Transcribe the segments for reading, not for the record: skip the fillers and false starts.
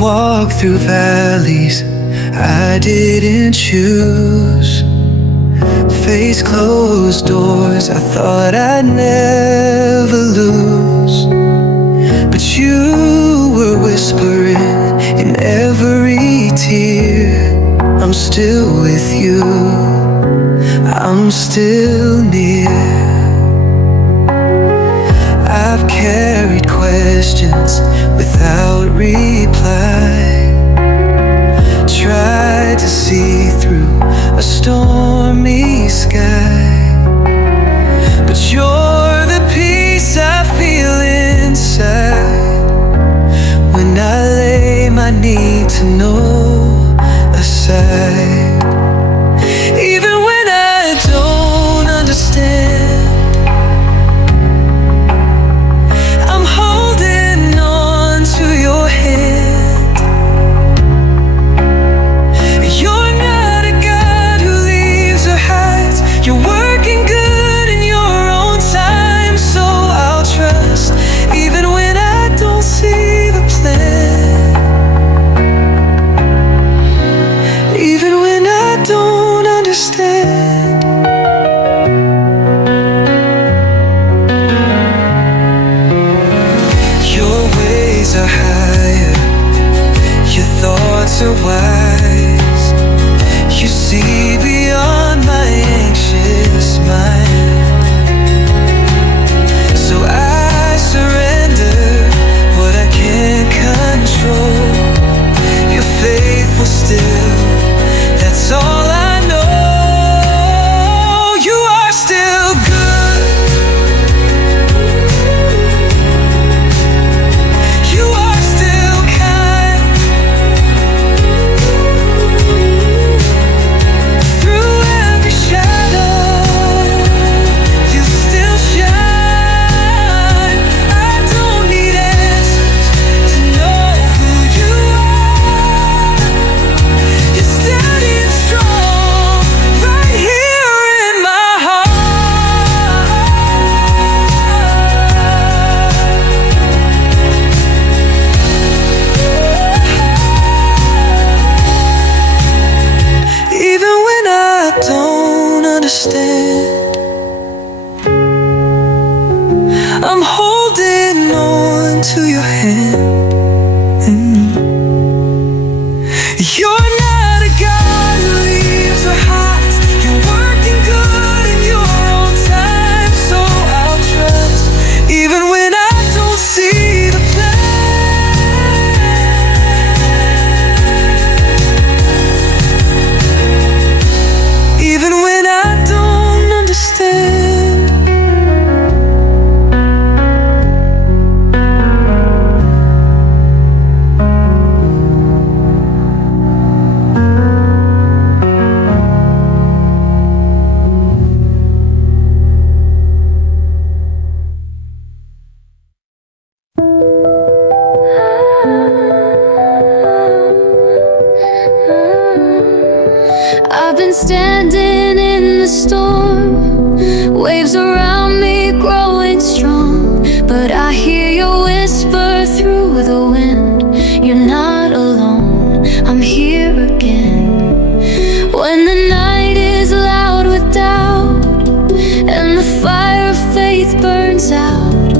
walked through valleys I didn't choose, faced closed doors I thought I'd never lose. But you were whispering in every tear, I'm still with you, I'm still near. I've carried questions without reply, tried to see through a stormy sky, but you're the peace I feel inside when I lay my need to know aside. Even when I don't understand, I'm holding on to your hand. You're not a God who leaves or hides, you're working good in your own time, so I'll trust even when I don't see the plan, even when I don't understand. Your ways are higher, your thoughts are wise, you see beyond my anxious mind. So I surrender what I can't control. You're faithful still, that's all I know. You are still good, you are still kind. Through every shadow, you still shine. I don't need answers to know who you are. You're steady and strong, right here in my heart. Even when I don't understand, I'm holding on to your hand. You're not a God who leaves or hides, you're working good in your own time, so I'll trust even when I don't see the plan, even when I don't understand. I've been standing in the storm, waves around me growing strong, but I hear your whisper through the wind. You're not alone, I'm here again. When the night is loud with doubt and the fire of faith burns out,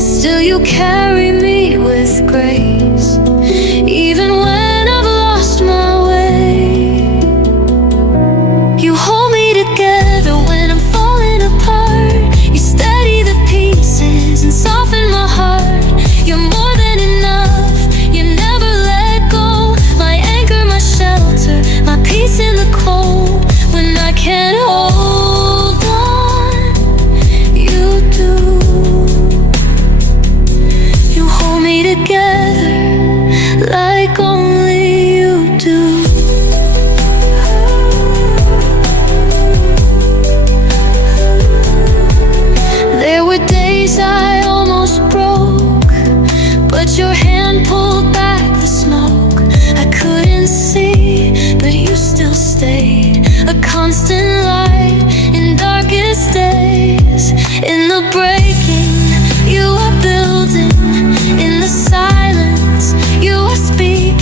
still you carry me with grace. Even when I've lost my way, you hold me together when I'm falling apart. You steady the pieces and soften my heart. You're more than enough, you never let go. My anchor, my shelter, my peace in the cold. When I can't hold on, you do. You hold me together like only you do. There were days I almost broke, but your hand pulled back the smoke. I couldn't see, but you still stayed, a constant light in darkest days. In the breaking, you are building. In the silence, you are speaking.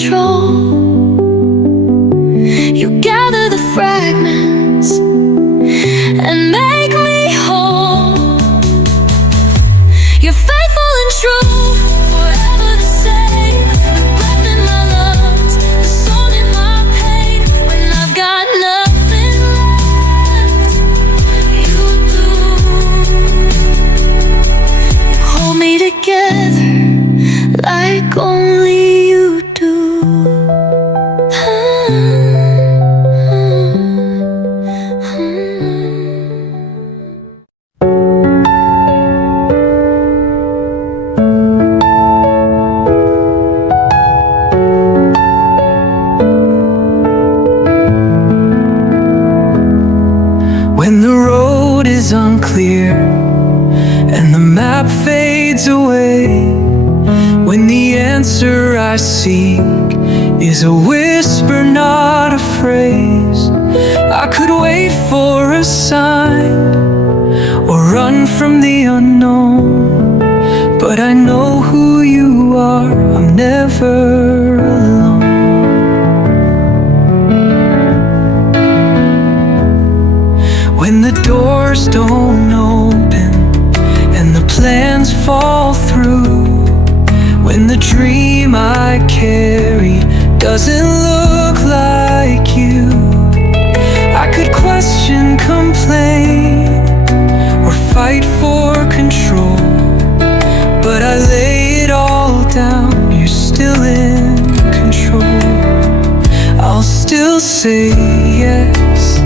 control. You gather the fragments and make me whole. You're faithful and true, forever the same. The breath in my lungs, the soul in my pain. When I've got nothing left, you do. You hold me together like only you do. When the road is unclear and the map fades away, when the answer I seek is a whisper, not a phrase, I could wait for a sign or run from the unknown, but I know who you are, I'm never alone. When the doors don't open and the plans fall through, when the dream I carry doesn't look like you, I could question, complain, or fight for control, but I lay it all down, you're still in control. I'll still say yes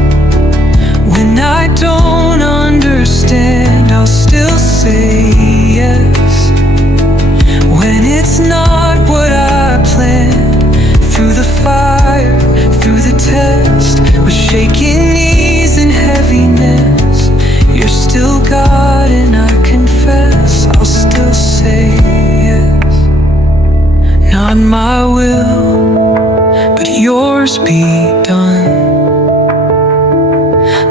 when I don't understand. I'll still say yes when it's not what I planned. Through the fire, through the test, with shaking knees and heaviness, you're still God and I confess. I'll still say yes. Not my will, but yours be done.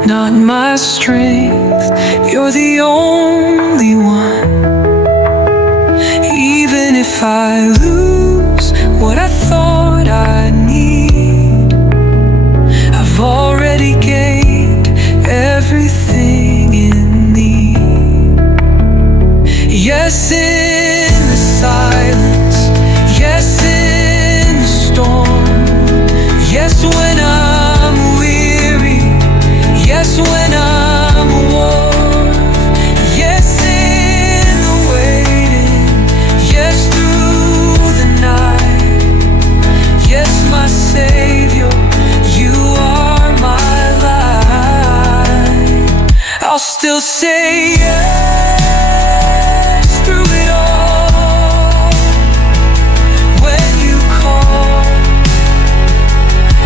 Not my strength, you're the only one. Even if I lose what I thought I need, I've already gained everything in me. Yes, in the silence, yes, in the storm, yes, when I'm weary, yes, when I'm warm, yes, in the waiting, yes, through the night, yes, my Savior, you are my light. I'll still say yes through it all. When you call,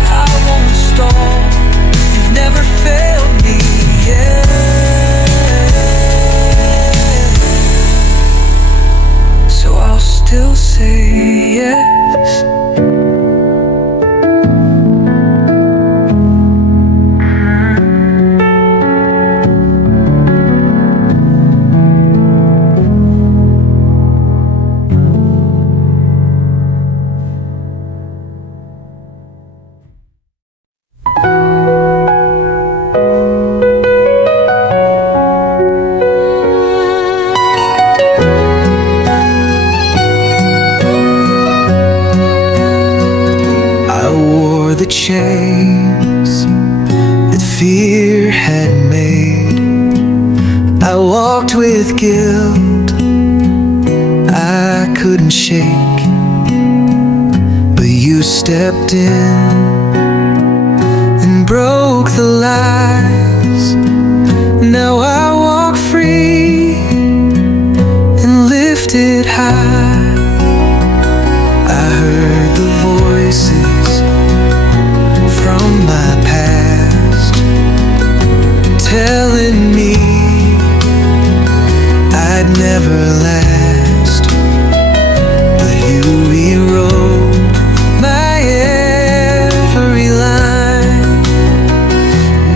I won't stall. You've never failed me yet, so I'll still say yes. The chains that fear had made, I walked with guilt I couldn't shake, but you stepped in and broke the lies. Now I walk free and lifted high. I heard the voices from my past telling me I'd never last, but you rewrote my every line.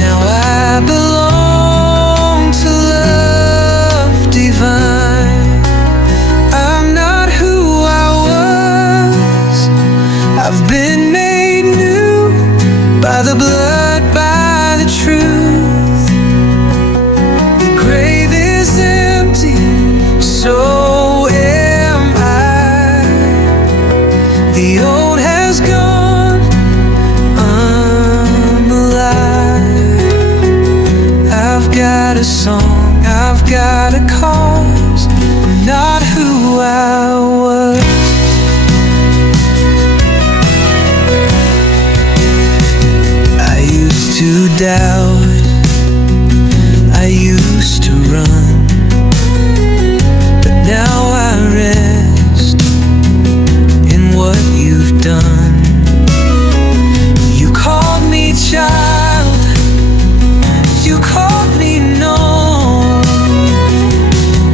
Now I belong to the blood, by the truth. The grave is empty, so am I. The old has gone, I'm alive. I've got a song, I've got a cause. I'm not who I was. I used to doubt, I used to run, but now I rest in what you've done. You called me child, you called me known.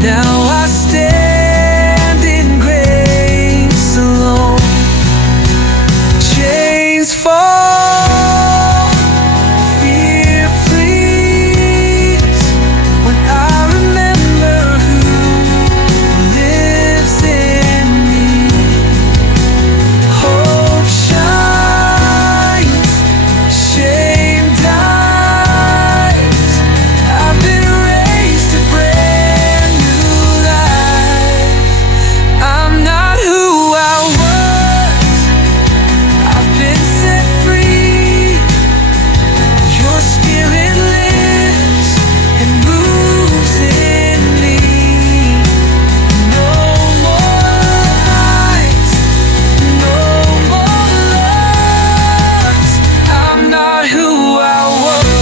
Now I stand in grace alone. Chains fall, fear flees, when I remember who lives in me. Hope shines, shame dies. I've been raised to brand new life. I'm not who I was, I've been set free. Your spirit lives and moves in me. No more lies, no more loves. I'm not who I was.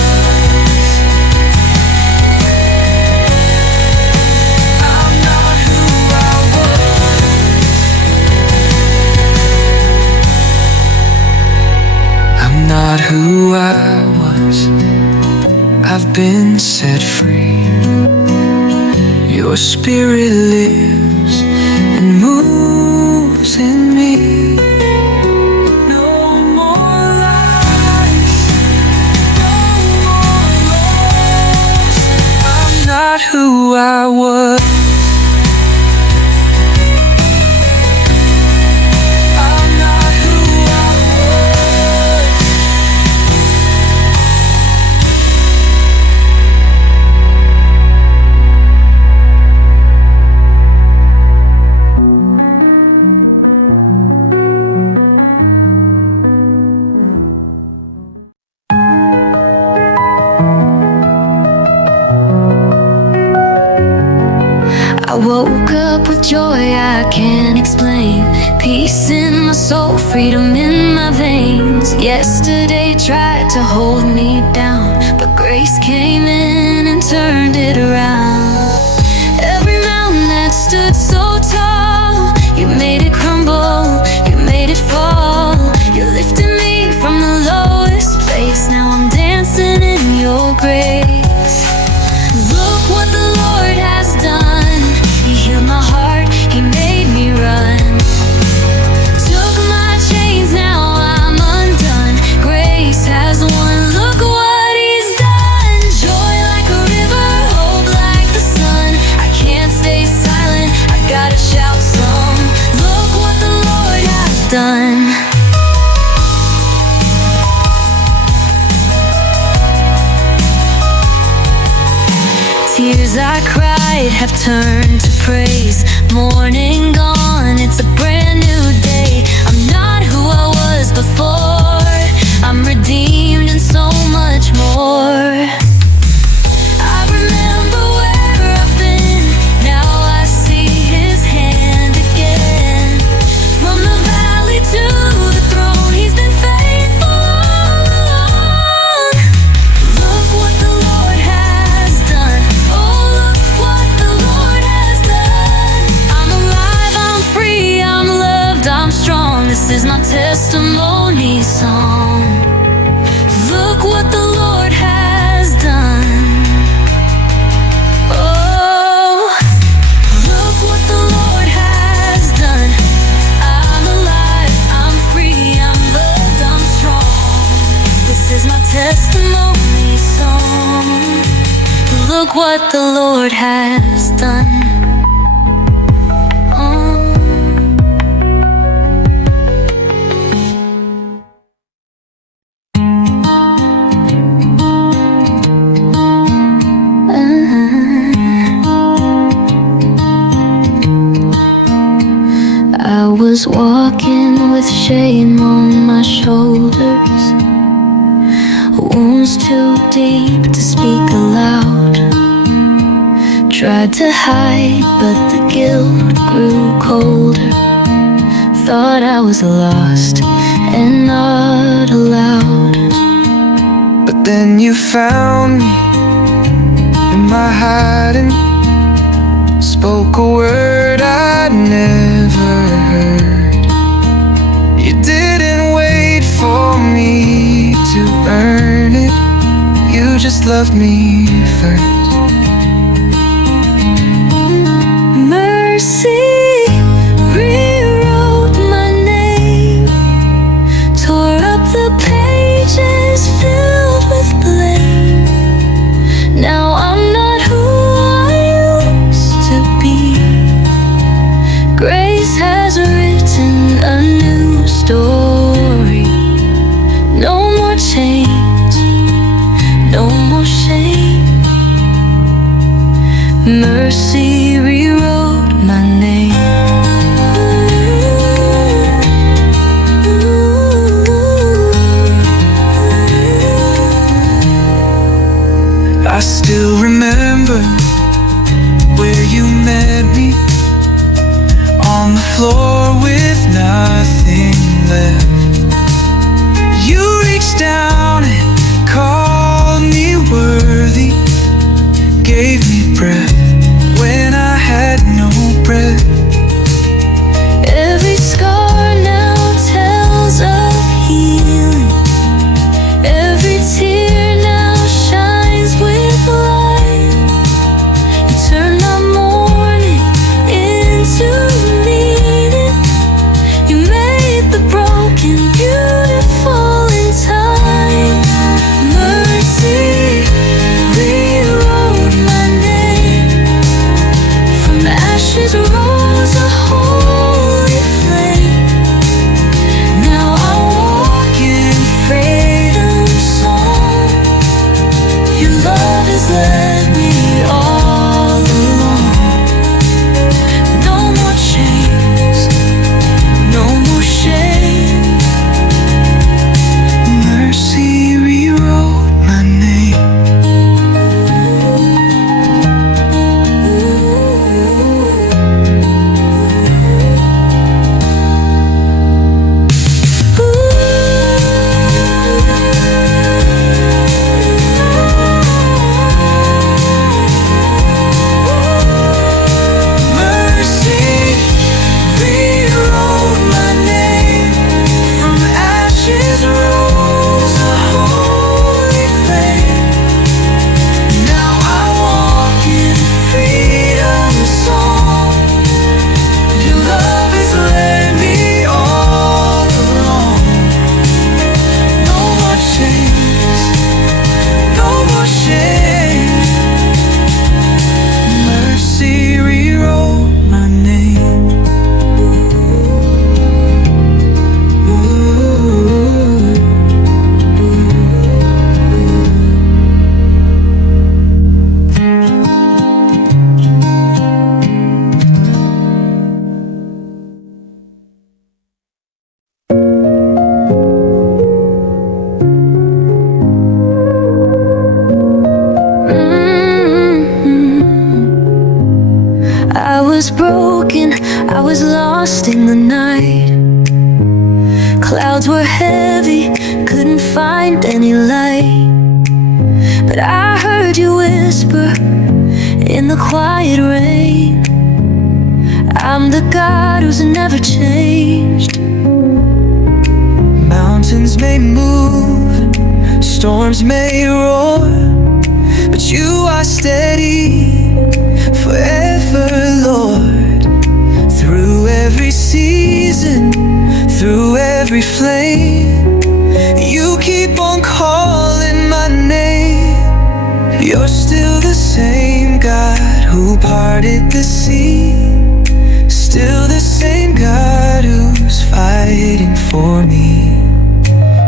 I'm not who I was. I'm not who I was. I've been set free. Your spirit lives and moves in me. No more lies, no more loss. I'm not who I was. I'm not who I was. I woke up with joy I can't explain. Peace in my soul, freedom in my veins. Yesterday tried to hold me down, but grace came in and turned it around. Every mountain that stood so tall, you made it crumble, you made it fall. You lifted me from the lowest place. Now I'm dancing in your grace. Look what the Lord has done. He healed my heart, He made me run. Took my chains, now I'm undone. Grace has won, look what He's done. Joy like a river, hope like the sun. I can't stay silent, I gotta shout some. Look what the Lord has done. Tears I cried have turned to praise. Morning gone, it's a brand new day. I'm not who I was before. I'm redeemed and so much more. I remember where I've been, now I see His hand again. From the valley to the throne, He's been faithful all along. Look what the Lord has done. Oh, look what the Lord has done. I'm alive, I'm free, I'm loved, I'm strong. This is my testimony song. Look what the Lord has done. Oh, look what the Lord has done. I'm alive, I'm free, I'm loved, I'm strong. This is my testimony song. Look what the Lord has done. Oh. walking with shame on my shoulders, wounds too deep to speak aloud. Tried to hide, but the guilt grew colder. Thought I was lost and not allowed. But then you found me in my hiding, spoke a word I'd never heard. You didn't wait for me to earn it, you just loved me first. Mercy rewrote my name, tore up the pages filled with blame. Now I'm not who I used to be. Grace has written a new story. No more chains, no more shame. Mercy rewrote my name. I still remember where you met me, on the floor with nothing left. You reached down and called me worthy, gave me breath when I had no breath. Every scar now tells of healing. Every tear now shines with light. You turned my mourning into meaning. You made the broken beautiful in time. Mercy rewrote my name. From ashes rose a holy flame. Now I walk in freedom song. Your love has led me all along. No more chains, no more shame. Mercy rewrote my name. Mercy rewrote my name. From ashes rose a holy flame. Now I walk in freedom song. Your love has led me all along. No more chains, no more shame. Mercy rewrote my name. I was broken, I was lost in the night. Clouds were heavy, couldn't find any light. But I heard you whisper in the quiet rain, I'm the God who's never changed. Mountains may move, storms may roar, but you are steady forever, Lord. Through every season, through every flame, you keep on calling my name. You're still the same God who parted the sea, still the same God who's fighting for me.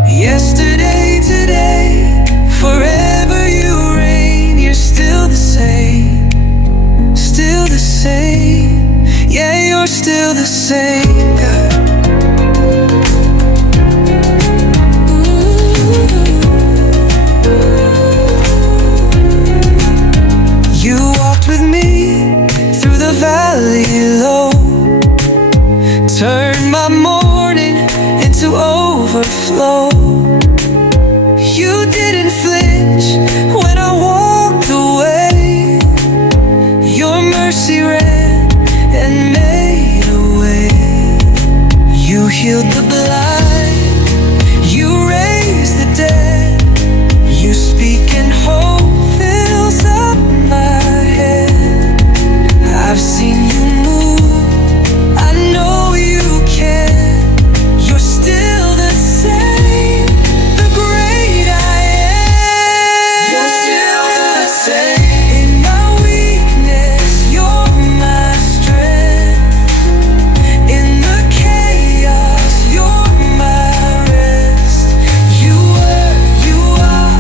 Yesterday, today, forever you reign. You're still the same, still the same. Yeah, you're still the same God. overflow. You didn't flinch when I walked away. Your mercy ran and made a way. You healed the blind, you raised the dead. You speak and hope fills up my head. I've seen you move, I know you can. You're still the same, the great I am. You're still the same. In my weakness, you're my strength. In the chaos, you're my rest. You were, you are,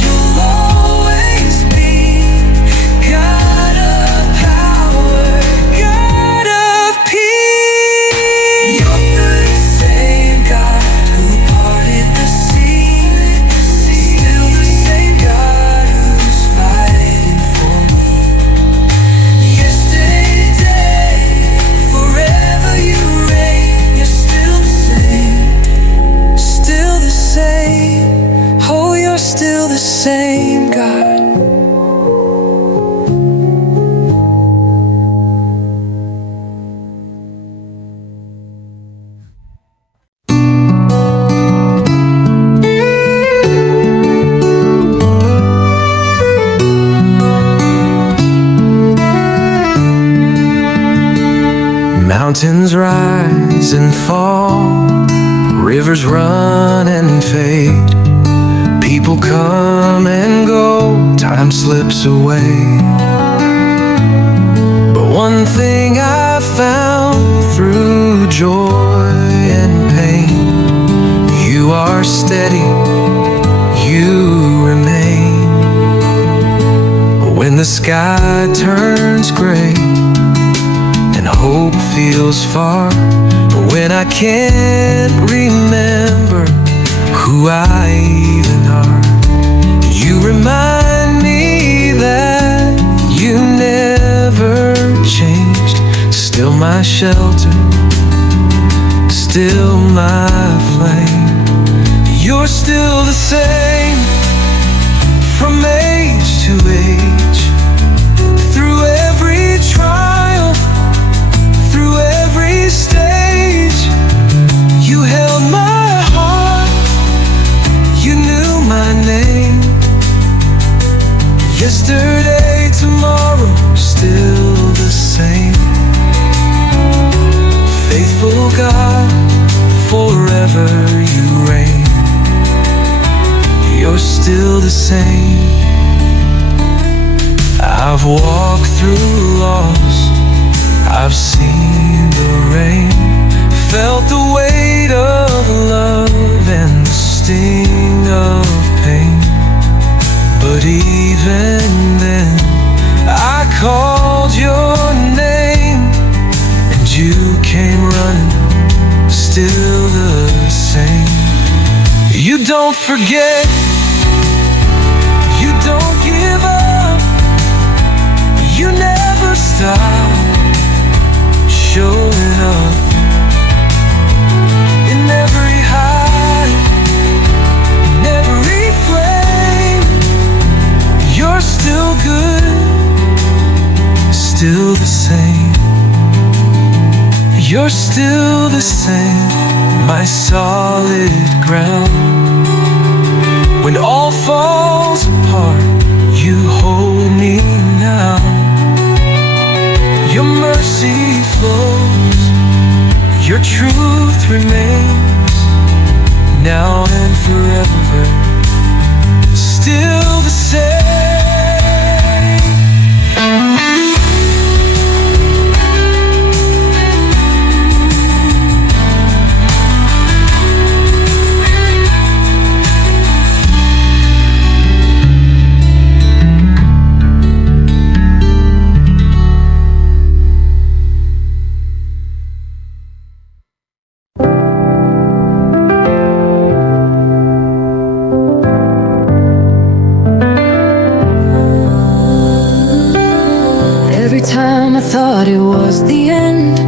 you'll always be God of power, God of peace. You're the same God who parted the sea, still the same God who's fighting for me. Yesterday, today, forever you reign. You're still the same, still the same. Oh, you're still the same God. Mountains rise and fall, rivers run and fade. People come and go, time slips away. But one thing I found through joy and pain, you are steady, you remain. When the sky turns gray and hope feels far, when I can't remember who I even are, you remind me that you never changed. Still my shelter, still my flame. You're still the same, from age to age. Through every trial, through every stage, you held my heart, you knew my name. Yesterday, tomorrow, still the same. Faithful God, forever you reign. You're still the same. I've walked through loss, I've seen the rain, felt the weight of love and the sting of pain. But even then, I called your name, and you came running, still the same. You don't forget, you don't give up, you never stop showing up. In every high, in every flame, you're still good, still the same. You're still the same, my solid ground. When all falls apart, you hold me now. Your mercy flows, your truth remains, now and forever, still the same. Every time I thought it was the end,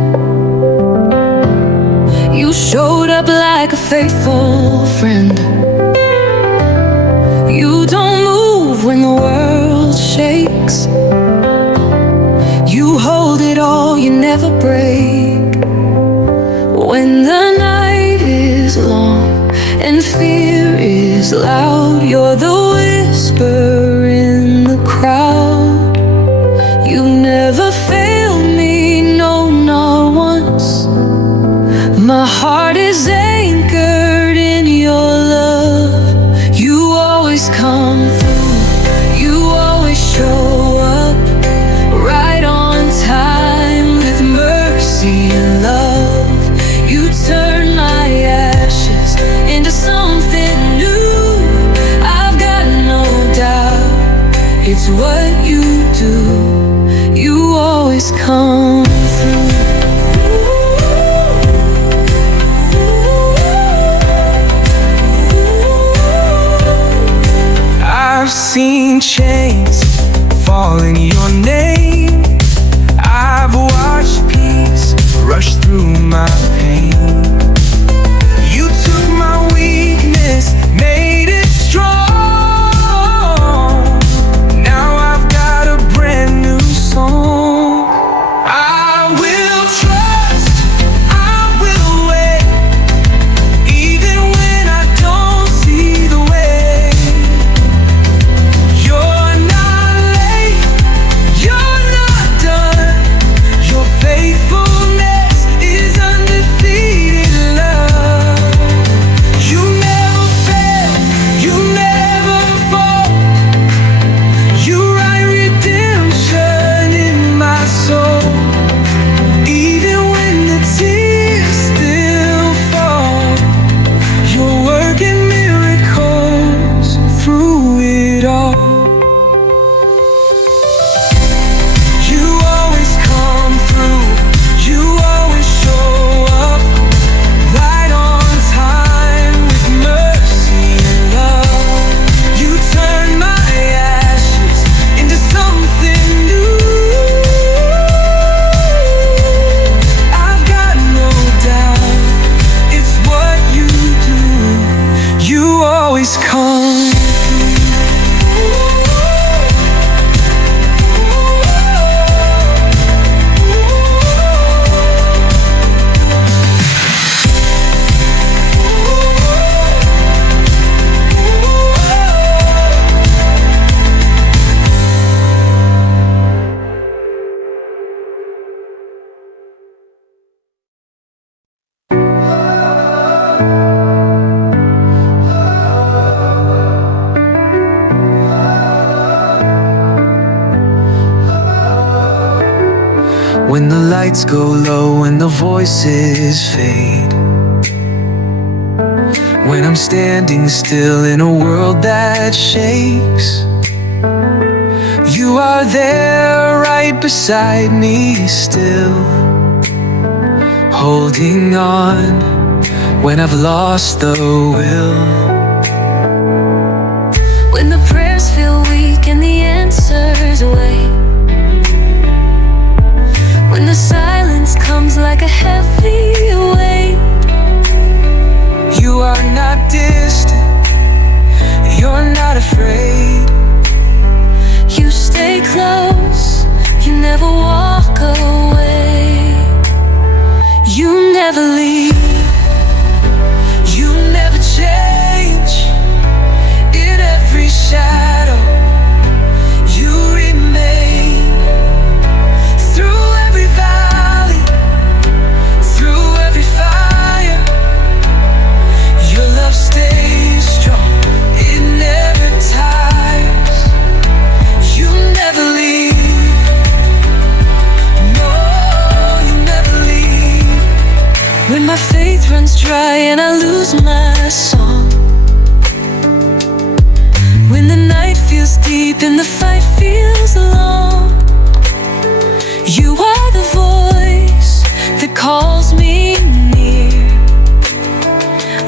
you showed up like a faithful friend. You don't move when the world shakes. You hold it all, you never break. When the night is long and fear is loud, you're the whisper in the crowd. You never failed me, no, not once. My heart is anchored in your love. You always come through, you always show up, right on time with mercy and love. You turn my ashes into something new. I've got no doubt it's what you do. You always come through. I've seen chains fall in your name. I've watched peace rush through my pain. You took my weakness, made it strong. Now I've got a brand new song. I will trust, I will wait, even when I don't see the way. You're not late, you're not done. Your faithfulness is undefeated love. You never fail, you never fall. You write redemption in my soul. Even when the tears still fall, you're working miracles through it all. You always come through, you always show up, right on time with mercy and love. You turn my ashes into something new. I've got no doubt it's what you do. You always come through. When the lights go low and the voices fade, when I'm standing still in a world that shakes, you are there right beside me still, holding on when I've lost the will. When the prayers feel weak and the answers wait, when the silence comes like a heavy weight, You are not distant, you're not afraid. you stay close, you never walk away. You never leave, You never change. In every shadow, you remain. Through every valley, through every fire, your love stays strong. It never tires. You never leave. No, you never leave. when my faith runs dry and I lose my song, when the night feels deep and the fight feels long, you are the voice that calls me near.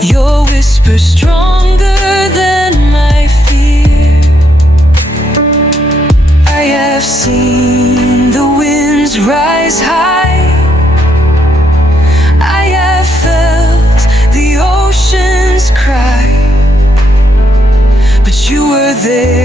Your whisper stronger than my fear. I have seen the winds rise high, I have felt the there.